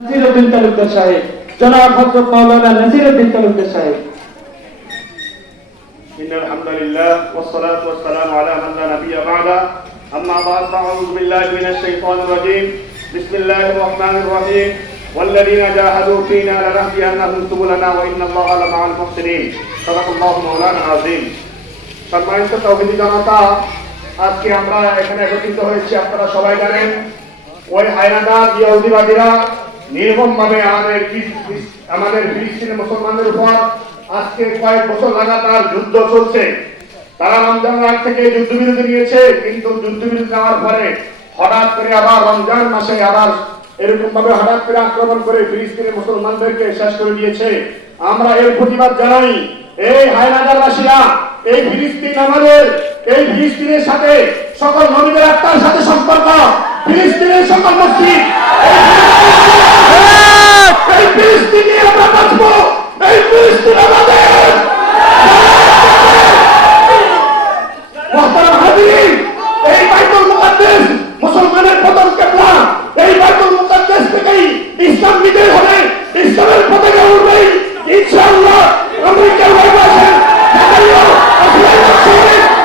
নাসিরউদ্দিন তালুকদার সাহেব, জনাব হযরত মাওলানা নাসিরউদ্দিন তালুকদার সাহেব। ইন্নাল হামদুলিল্লাহ ওয়াস সালাতু ওয়াস সালামু আলা মান লা নাবিয়্যা বা'দা আম্মা বা'দ ফাআউযু বিল্লাহি মিনাশ শাইতানির রাজীম বিসমিল্লাহির রহমানির রহিম ওয়াল্লাযীনা জাহাদু ফীনা লানাহদিয়ান্নাহুম সুবুলানা ওয়া ইন্নাল্লাহা লামা'আল মুহসিনিন সাদাকাল্লাহু মাওলানা আযীম। সম্মানিত তাওহীদি জনতা, আজকে আমরা এখানে একত্রিত হয়েছি, আপনারা সবাই জানেন ওই হায়নাদার ইহুদিবাদীরা নির্মমভাবে আমাদের ফিলিস্তিনের মুসলমানদের উপর আজকে কয়েক বছর লাগাতার যুদ্ধ চলছে। তারা রমজান রাত থেকে যুদ্ধবিরতি নিয়েছে, কিন্তু যুদ্ধবিরতি নেওয়ার পরে হঠাৎ করে আবার রমজান মাসে আবার এরকম ভাবে হঠাৎ করে আক্রমণ করে ফিলিস্তিনের মুসলমানদেরকে শেষ করে দিয়েছে। আমরা এর প্রতিবাদ জানাই। এই হায়নাদারবাসীরা, এই ফিলিস্তিন আমাদের, এই ফিলিস্তিনের সাথে সকল নবীদের আত্মার সাথে সম্পর্ক, ফিলিস্তিনের সকল মসজিদ